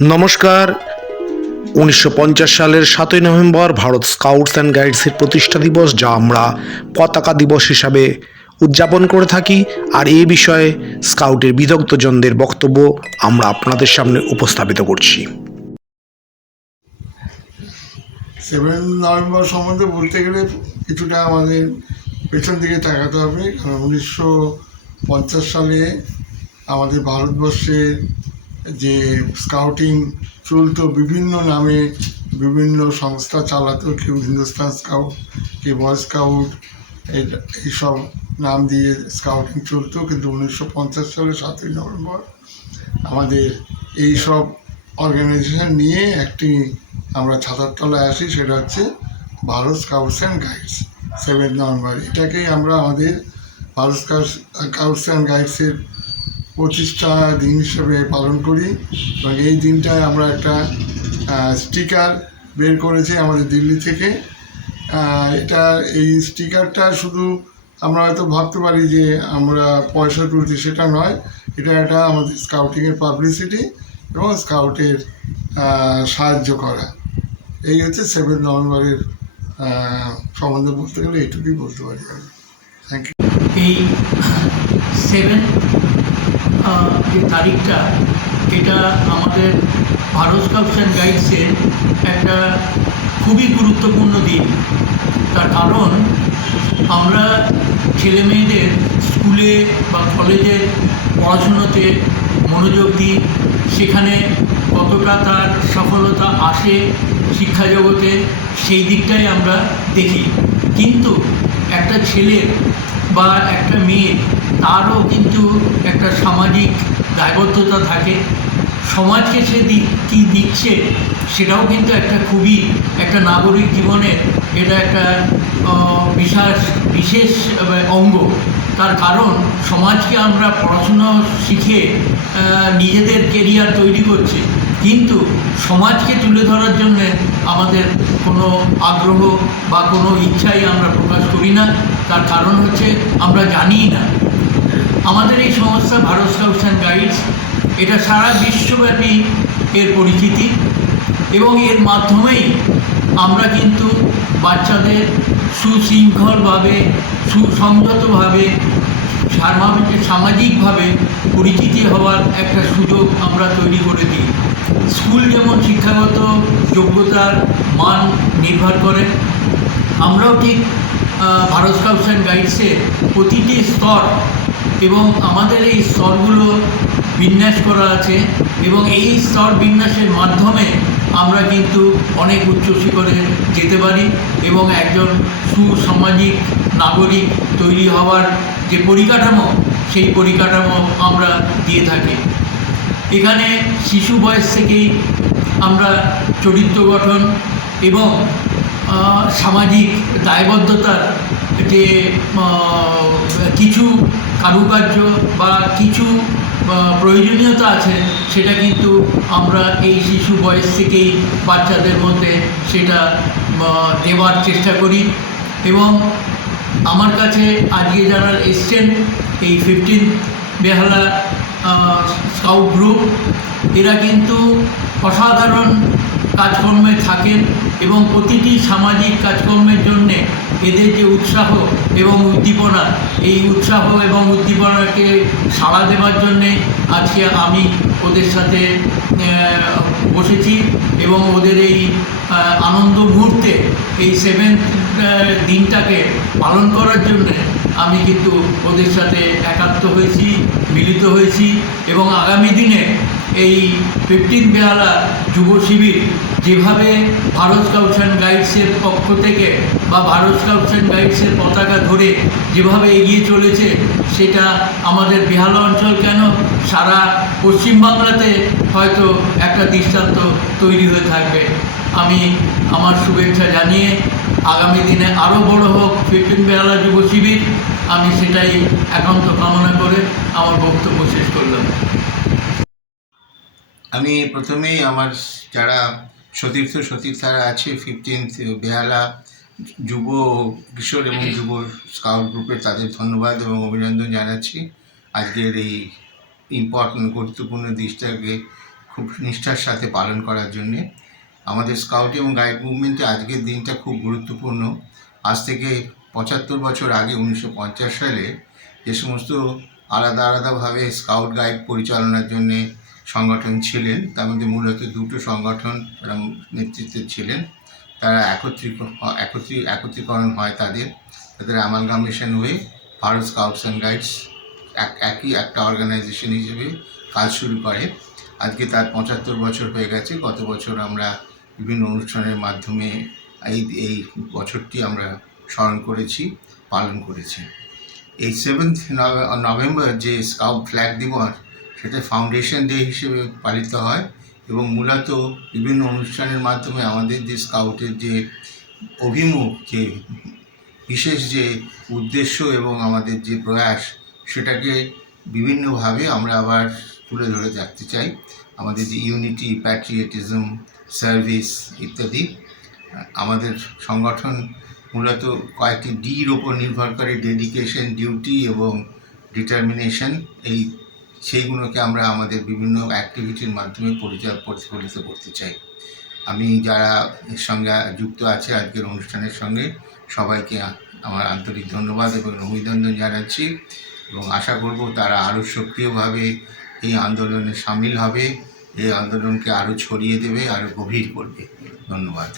নমস্কার। 1950 সালের 7ই November Bharat scouts and গাইডসের প্রতিষ্ঠা দিবস, যা আমরা পতাকা দিবস হিসাবে উদযাপন করে থাকি। আর এই বিষয়ে স্কাউটের বিদগ্ধজনদের বক্তব্য আমরা আপনাদের সামনে উপস্থাপিত করছি। 7 নভেম্বর সম্বন্ধে বলতে গেলে কিছুটা আমাদের পেছন দিকে তাকাতে হবে। কারণ 1950 সালে আমাদের ভারতবর্ষে যে স্কাউটিং চলতো, বিভিন্ন নামে বিভিন্ন সংস্থা চালাতো, কেউ হিন্দুস্তান স্কাউট, কেউ বয় স্কাউট, এইসব নাম দিয়ে স্কাউটিং চলতো। কিন্তু 1950 সালে 7ই নভেম্বর আমাদের এই সব অর্গানাইজেশন নিয়ে একটি আমরা ছাতার তলায় আসি, সেটা হচ্ছে Bharat scouts and guides. 7 November এটাকেই আমরা আমাদের ভারত স্কাউটস অ্যান্ড গাইডসের প্রতিষ্ঠা দিন হিসেবে পালন করি। এবং এই দিনটায় আমরা একটা স্টিকার বের করেছি আমাদের দিল্লি থেকে। এই স্টিকারটা শুধু আমরা হয়তো ভাবতে পারি যে আমরা পয়সা তুলছি, সেটা নয়। এটা একটা আমাদের স্কাউটিংয়ের পাবলিসিটি এবং স্কাউটের সাহায্য করা। এই হচ্ছে 7 নভেম্বরের সম্বন্ধে বলতে গেলে এইটুকুই বলতে পারি আমি। Thank you. এই 7 যে তারিখটা, এটা আমাদের ভারত স্কাউটস অ্যান্ড গাইডসের একটা খুবই গুরুত্বপূর্ণ দিন। তার কারণ আমরা ছেলে মেয়েদের স্কুলে বা কলেজের পড়াশুনোতে মনোযোগ দিই, সেখানে কতটা তার সফলতা আসে শিক্ষা জগতে, সেই দিকটাই আমরা দেখি। কিন্তু একটা ছেলের বা একটা মেয়ে, তারও কিন্তু একটা সামাজিক দায়বদ্ধতা থাকে। সমাজকে সে কী দিচ্ছে, সেটাও কিন্তু খুবই একটা নাগরিক জীবনের এটা একটা বিশেষ অঙ্গ। তার কারণ সমাজকে আমরা পড়াশুনো শিখে নিজেদের কেরিয়ার তৈরি করছি, কিন্তু সমাজকে তুলে ধরার জন্যে আমাদের কোনো আগ্রহ বা কোনো ইচ্ছাই আমরা প্রকাশ করি না। তার কারণ হচ্ছে আমরা জানিই না। আমাদের এই সংস্থা ভারত স্কাউটস অ্যান্ড গাইডস, এটা সারা বিশ্বব্যাপী এর পরিচিতি, এবং এর মাধ্যমেই আমরা কিন্তু বাচ্চাদের সুশৃঙ্খলভাবে, সুসংযতভাবে, সামাজিকভাবে পরিচিতি হওয়ার একটা সুযোগ আমরা তৈরি করে দিই। স্কুল যেমন শিক্ষাগত যোগ্যতার মান নির্ভর করে, আমরাও ঠিক ভারত স্কাউটস অ্যান্ড গাইডসের প্রতিটি স্তর এবং আমাদের এই স্তরগুলো বিন্যাস করা আছে, এবং এই স্তর বিন্যাসের মাধ্যমে আমরা কিন্তু অনেক উচ্চ শিখরে যেতে পারি এবং একজন সুসামাজিক নাগরিক তৈরি হওয়ার যে পরিকাঠামো, সেই পরিকাঠামো আমরা দিয়ে থাকি। এখানে শিশু বয়স থেকেই আমরা চরিত্র গঠন এবং সামাজিক দায়বদ্ধতার যে কিছু কারুকার্য বা কিছু প্রয়োজনীয়তা আছে, সেটা কিন্তু আমরা এই শিশু বয়স থেকেই বাচ্চাদের মধ্যে সেটা দেওয়ার চেষ্টা করি। এবং আমার কাছে আজকে যারা এসছেন, এই 15 বেহালা স্কাউট গ্রুপ, এরা কিন্তু অসাধারণ কাজকর্মে থাকেন এবং প্রতিটি সামাজিক কাজকর্মের জন্যে এদের যে উৎসাহ এবং উদ্দীপনা, এই উৎসাহ এবং উদ্দীপনাকে সাড়া দেওয়ার জন্যে আজকে আমি ওদের সাথে বসেছি এবং ওদের এই আনন্দ মুহূর্তে এই 7 দিনটাকে পালন করার জন্যে আমি কিন্তু ওদের সাথে একাত্ম হয়েছি, মিলিত হয়েছি। এবং আগামী দিনে এই 15 বেহালা যুব শিবির যেভাবে ভারত স্কাউটস অ্যান্ড গাইডসের পক্ষ থেকে বা ভারত স্কাউটস অ্যান্ড গাইডসের পতাকা ধরে যেভাবে এগিয়ে চলেছে, সেটা আমাদের বেহালা অঞ্চল কেন, সারা পশ্চিমবাংলাতে হয়তো একটা দৃষ্টান্ত তৈরি হয়ে থাকবে। আমি আমার শুভেচ্ছা জানিয়ে আগামী দিনে আরও বড় হোক 15 বেহালা যুব শিবির, আমি সেটাই একান্ত কামনা করে আমার বক্তব্য শেষ করলাম। আমি প্রথমেই আমার যারা সতীর্থরা আছে 15 বেহালা যুব কিশোর এবং যুব স্কাউট গ্রুপের, তাদের ধন্যবাদ এবং অভিনন্দন জানাচ্ছি। আজকের এই ইম্পর্টেন্ট গুরুত্বপূর্ণ দিনটাকে খুব নিষ্ঠার সাথে পালন করার জন্যে। আমাদের স্কাউট এবং গাইড মুভমেন্টে আজকের দিনটা খুব গুরুত্বপূর্ণ। আজ থেকে 75 বছর আগে 1950 সালে যে সমস্ত আলাদা আলাদাভাবে স্কাউট গাইড পরিচালনার জন্যে সংগঠন ছিলেন, তার মধ্যে মূলত দুটো সংগঠন নেতৃত্বে ছিলেন। তারা একত্রীকরণ হয় তাদের অ্যামালগামেশন হয়ে ভারত স্কাউটস অ্যান্ড গাইডস একই একটা অর্গানাইজেশন হিসেবে কাজ শুরু করে। আজকে তার 75 বছর হয়ে গেছে। গত বছর আমরা বিভিন্ন অনুষ্ঠানের মাধ্যমে এই বছরটি আমরা স্মরণ করেছি, পালন করেছি। এই 7th নভেম্বর যে স্কাউট ফ্ল্যাগ দিবস, সেটা ফাউন্ডেশন ডে হিসেবে পালিত হয় এবং মূলত বিভিন্ন অনুষ্ঠানের মাধ্যমে আমাদের যে স্কাউটের যে অভিমুখ, যে বিশেষ যে উদ্দেশ্য এবং আমাদের যে প্রয়াস, সেটাকে বিভিন্নভাবে আমরা আবার তুলে ধরে রাখতে চাই। আমাদের যে ইউনিটি, প্যাট্রিয়টিজম, সার্ভিস ইত্যাদি। আমাদের সংগঠন মূলত কয়েকটি ডির ওপর নির্ভর করে: ডেডিকেশন, ডিউটি এবং ডিটারমিনেশন। সেইগুলোকে আমরা আমাদের বিভিন্ন অ্যাক্টিভিটির মাধ্যমে প্রতিফলিত করতে চাই। আমি যারা এর সঙ্গে যুক্ত আছে আজকের অনুষ্ঠানের সঙ্গে, সবাইকে আমার আন্তরিক ধন্যবাদ এবং অভিনন্দন জানাচ্ছি এবং আশা করব তারা আরও সক্রিয়ভাবে এই আন্দোলনে সামিল হবে, এই আন্দোলনকে আরও ছড়িয়ে দেবে, আরও গভীর করবে। ধন্যবাদ।